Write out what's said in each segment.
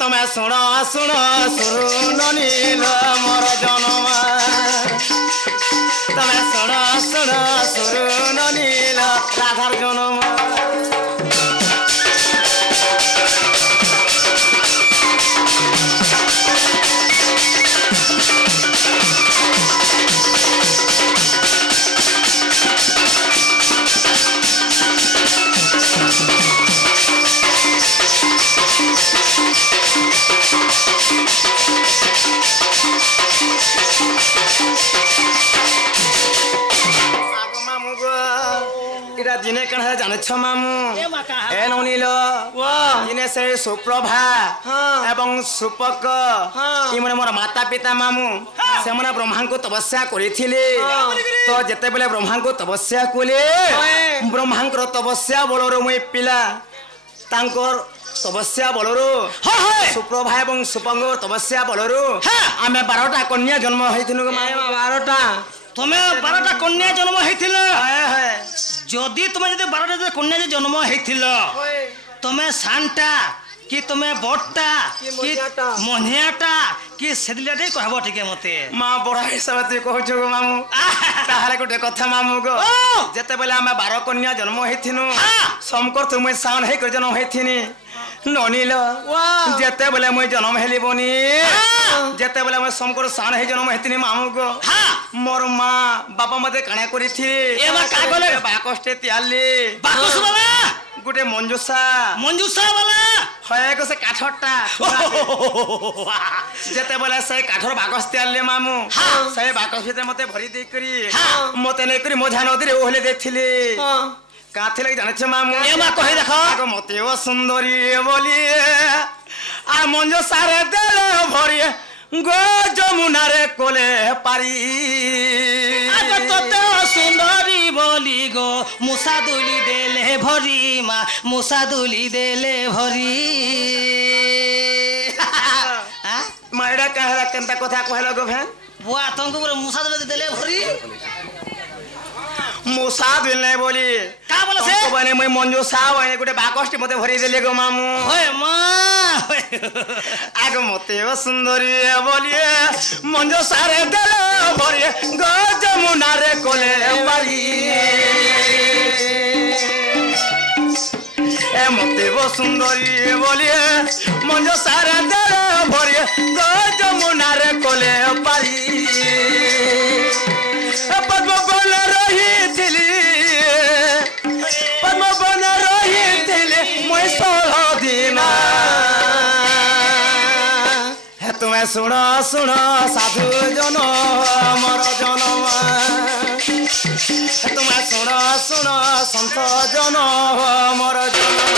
ତମେ ଶୁଣ ଶୁଣ ଶୁଣ ନୀଳ ମୋର ଜନମ ତମେ ଶୁଣ ଶୁଣ ଶୁଣ ନୀଳ ରାଧାର ଜନମ जिने कण है जाने छ मामू ए ननील जिने से सुप्रभा एवं सुपक इमने मोर माता पिता मामू से मने ब्रह्मा को तपस्या करिथिले तो जते बेले ब्रह्मा को तपस्या कोले ब्रह्मा को तपस्या बोलरो मुई पिला तांकर तपस्या बोलरो सुप्रभा एवं सुपंग तपस्या बोलरो आमे 12टा कन्या जन्म हैथिनु माया 12टा तुमे 12टा कन्या जन्म हैथिल जदि तुमे जदि 12टा कन्या जन्म हैथिल तुमे सानटा कि तुमे बडटा कि मनियाटा कि सेदिलाटे कहबो ठीक मते मां बड़ा हिसाब ते कहछु गो मामू ताहाले गोटे कथा मामू गो जते बेले आमे 12 कन्या जन्म हैथिनु समकर तुमे सान है कर जन्म हैथिनी ननील जते बेले मैं जन्म हेली बनी जते बेले मैं समकर सान है जन्म हेतिनी मामू गो मोर मां बापा मते काणे करी थी ए मा का गले बाकस्टे त्याली बाकस वाला गुटे मंजूसा वाला होय को से काठटा जते बेले से काठर बाकस त्याली मामू से बाकस भीतर मते भरी दे करी मते नै करी मोझा नदी रे ओहले देथिली काथे लगे जाने छ मामू ए मा कहि देखो आगो मते ओ सुंदरी बोली आ मंजो सारे देले भरी गो जमुना रे कोले पारी आगो तते सुंदरी बोली गो मुसा दुली देले भरी मा मुसा दुली देले भरी माइडा कहला केनता कथा कहला गो भैन बुआ तंको पुरा मुसा दुली देले भरी मुसा दिले बोली का बोला से बने मैं मंजो साव आने गुटे बाकष्टी मते भरी देले गो मामू ओए मां आगो मते ओ सुंदरी बोली मंजो सारे देले भरी गो जमुना रे कोले पारी ए मते ओ सुंदरी बोली मंजो सारे देले भरी गो जमुना रे कोले पारी पद्म बन रही थिली पद्म बन रही थिली मैं 16 दिन हे तुम्हें सुनो सुनो साधु जन मोर जनम हे तुम्हें सुनो सुनो संत जन मोर जनम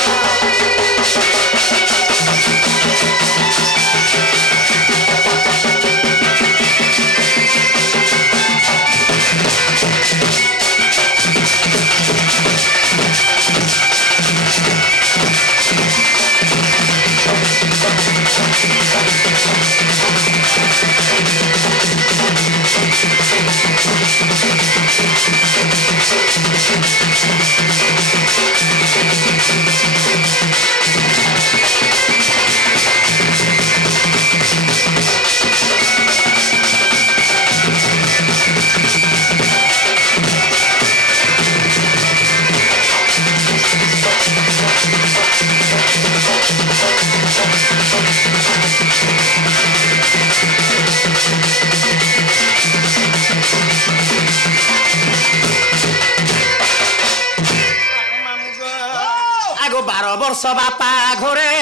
आगो 12 वर्ष बापा घरे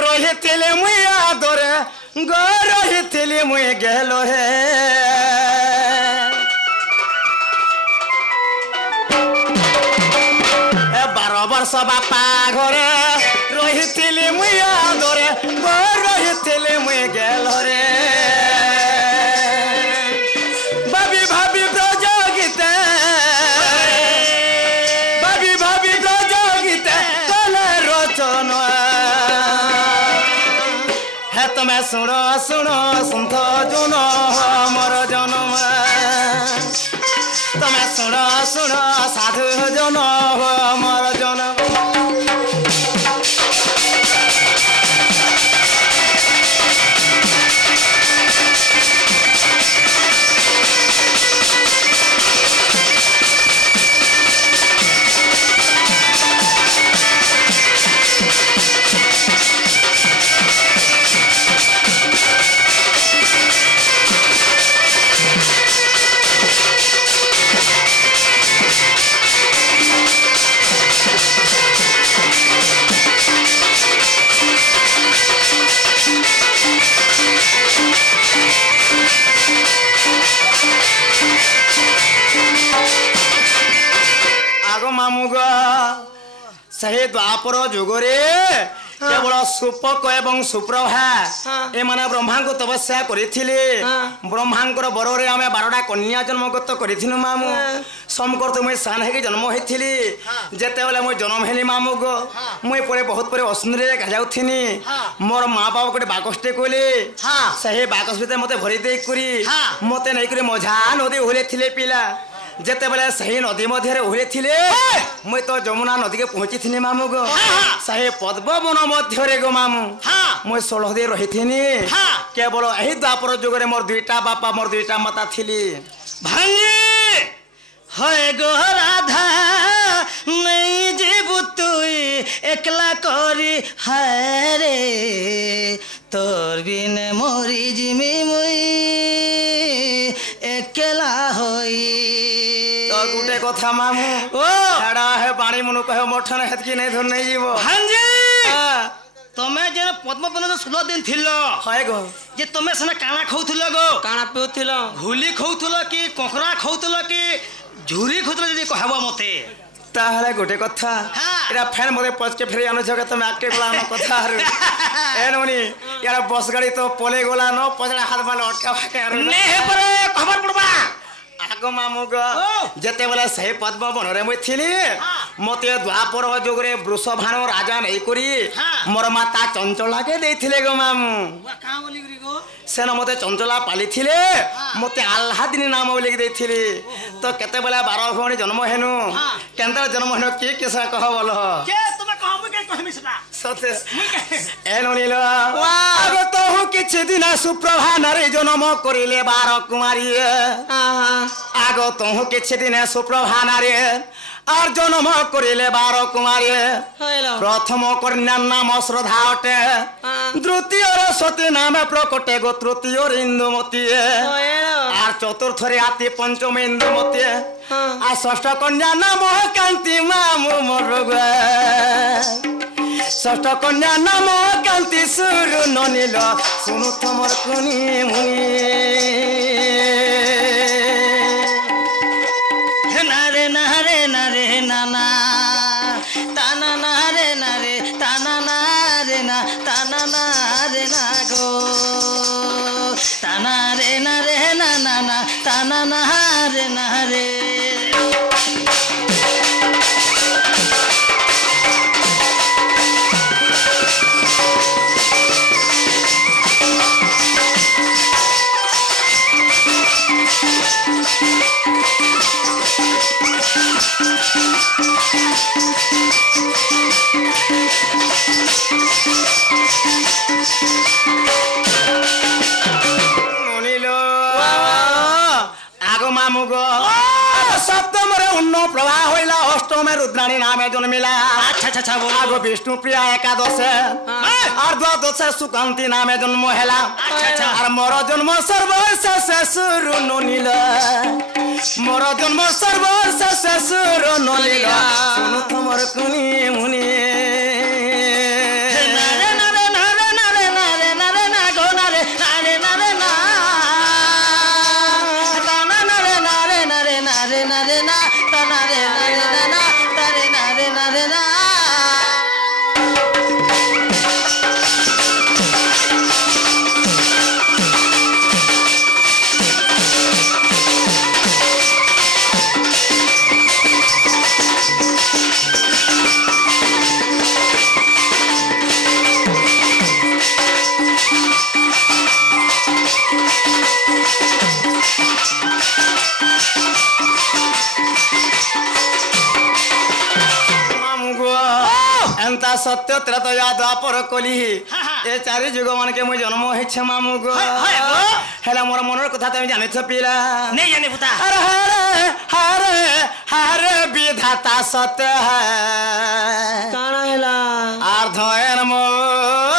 रही मुई आदरे गो रही मुई गेलो हे 12 वर्ष बापा घरे रही मुई आदरे गो रही मुई गेलो रे भाभी भाभी ब्रज गीते भाभी भाभी ब्रज गीते कले रचन हे तुम्हें सुनो सुनो सुंथ जुन मोर जनम तुम्हें सुनो सुनो साधु जन मोर जनम ସେହି ଦ୍ୱାପର ଯୁଗରେ କେବଳ ସୁପକ ଏବଂ ସୁପ୍ରଭା ଏମାନେ ବ୍ରହ୍ମାଙ୍କୁ ତପସ୍ୟା କରିଥିଲେ। ବ୍ରହ୍ମାଙ୍କର ବରରେ ଆମେ 12ଟା କନ୍ୟା ଜନ୍ମଗତ କରିଥିଲୁ ମାମୁଁ। ସମକର୍ତ୍ତ ମୁଇଁ ସାନ ହେଇକି ଜନ୍ମ ହେଇଥିଲି। ଯେତେବେଳେ ମୁଇଁ ଜନ୍ମ ହେଲି ମାମୁଁ ଗୋ ମୁଇଁ ପରେ ବହୁତ ପରେ ଅସୁନ୍ଦରରେ ଯାଉଥିନି। ମୋର ମା ବାପା ଗୋଟେ ବାକସଟେ କହିଲେ ସେହି ବାକସ ଭିତରେ ମତେ ଭରି ଦେଇକରି ମତେ ନେଇକରି ମଝା ନଦୀ ଓହ୍ଲେଇଥିଲେ ପିଲା। ଯେତେବେଳେ ସେହି ନଦୀ ମଧ୍ୟରେ ଓହ୍ଲେଇଥିଲେ ମୁଇଁ ତ ଯମୁନା ନଦୀକେ ପହଞ୍ଚିଥିନି ମାମୁଁ ଗୋ। ସେହି ପଦ୍ମବନ ମଧ୍ୟରେ ଗୋ ମାମୁଁ ମୁଇଁ 16 ଦିନ ରହିଥିନି। କେବଳ ଏହି ଦ୍ୱାପର ଯୁଗରେ ମୋର 2ଟା ବାପା ମୋର 2ଟା ମାତା ଥିଲି। ଭାଙ୍ଗି হয় গো রাধা নেই জীবু তুই একলা করি হায় রে তোর বিনে মরি জিমি মুই একলা হই। তো গুটে কথা মামু ও এডা হে পানি মনু কহে মঠনে হেতকি নাই ধর নাই জীব ভাঙ্গি তুমি যে পদ্মবন 16 দিন থিল হয় গো যে তুমি সেনা কানা খাউথিল গো কানা পিউথিল ঘুলি খাউথিল কি ককরা খাউথিল কি ঝুরি খাউথিল যদি কহবা মতে তাহলে গোটে কথা এটা ফ্যান মধ্যে পচকে ফেরি আনো ঝকে তুমি আটকে গলা ন কথা আর এননি ইয়ার বস গাড়ি তো পলে গলা ন পছড়া হাত মালে অটকা ফাকে আর নে হে পরে খবর পড়বা আগ মামু গো যেতেবেলে সেই পদ্মবନରେ মুই থিলি মতে দ্বাপর যুগরে বৃষভানু রাজা নেই করি মোর মাতা চঞ্চলাকে ଦେଇଥିଲେ গো মামু কা বলি গরি গো সেন মতে চঞ্চলা পালিଥିଲେ মতে আল্লাদিনী নাম বলি ଦେଇଥିଲେ তো কেতেবেলে 12 ভଉଣୀ জন্ম হেনু কেনতা জন্ম হেনু কি কিসা কহ বল কে তুমি কহ মুই কে কহমি সেটা সতে এননিল আগ তো কিছু দিন সুপ্রভা নারী জন্ম করিলে 12 কুমারী আগ তো কিছু দিন সুপ্রভা নারী আর জন্ম করিলে 12 কুমারী প্রথম কন্যার নাম শ্রদ্ধা অটে দ্বিতীয় সতী নামে প্রকটে গো তৃতীয় ইন্দুমতী আর চতুর্থরে আতি পঞ্চম ইন্দুমতী আর ষষ্ঠ কন্যা নাম কান্তি মামু মোর ষষ্ঠ কন্যা নাম কান্তি সুরু ননীল শুনু তোমার কুনি মুনি নারে নারে নারে নানা তানা নারে নারে তানা নারে না তানা নারে না গো তানা রে নারে না না না তানা নারে নারে সপ্তমরে উন্ন প্রভা হইলা অষ্টমে রুদ্রাণী নামে জন্মিলা আচ্ছা আগ বিষ্ণু প্রিয়া একাদশে আর দ্বাদশে সুকান্তি নামে জন্ম হেলা আর মোর জন্ম সর্বশেষে সুর ননীল মোর জন্ম সর্বশেষে সুর ননীল শুনু তোমার কুনি মুনি सत्य त्रतया द्वापर कली ए चारि जुग मान के मुई जन्म हेछे मामू गो हेला मोर मनर कथा तुम जाने छ पिला नहीं जाने पुता अरे हरे हरे विधाता सत्य है काना हेला अर्धयन मोर